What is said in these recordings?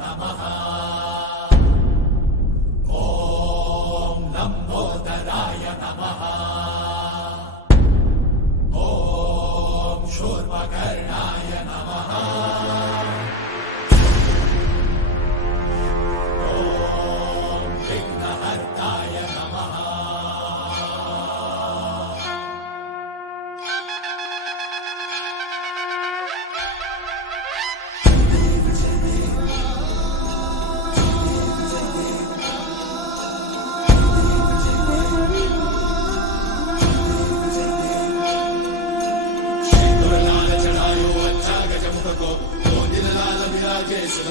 नमः। ॐ लम्बोदराय नमः। ॐ शूर्पकर्णाय नमः। ॐ विघ्नहर्ताय नमः।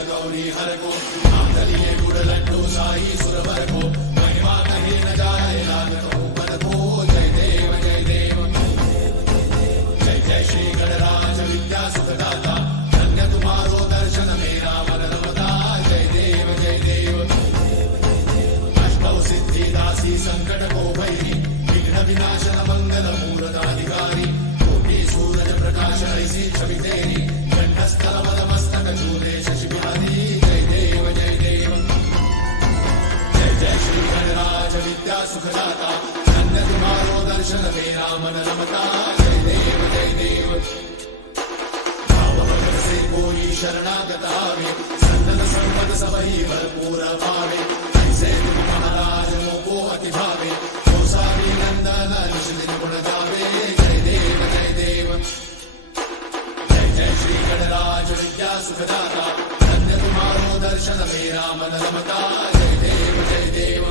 गौरी हर को आंधलिए गुड़ लड्डू साई सुरवर को महिमा कहीं न जाए लागत ऊपर को। जय देव जय देव जय जय श्री गणराज विद्या सुखदाता धन्य तुम्हारो दर्शन मेरा मन रमता। जय देव जय देव अष्टौ सिद्धि दासी संकट को भैरी विघ्न विनाशन मंगल मूर्ताधिकारी कोटि सूरज प्रकाश ऐसी छवि तेरी कंठस्थल मद मस्तक चूरे शशि बिहारी। जय देव जय देव जय जय श्री गणराज विद्या सुखदाता धन्य तुम्हारो दर्शन मेरा मन रमता। जय देव जय देव भाव भगत से कोई शरणागत आवे संतत संपद सबही भरपूर पावे। ऐसे तुम महाराज मोको अति भावे तो सारी नंदन निश दिन गुण गावे। जय देव जय देव जय जय श्री गणराज विद्या सुखदाता धन्य तुम्हारो दर्शन मेरा मन रमता। जय देव जय देव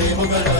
Dev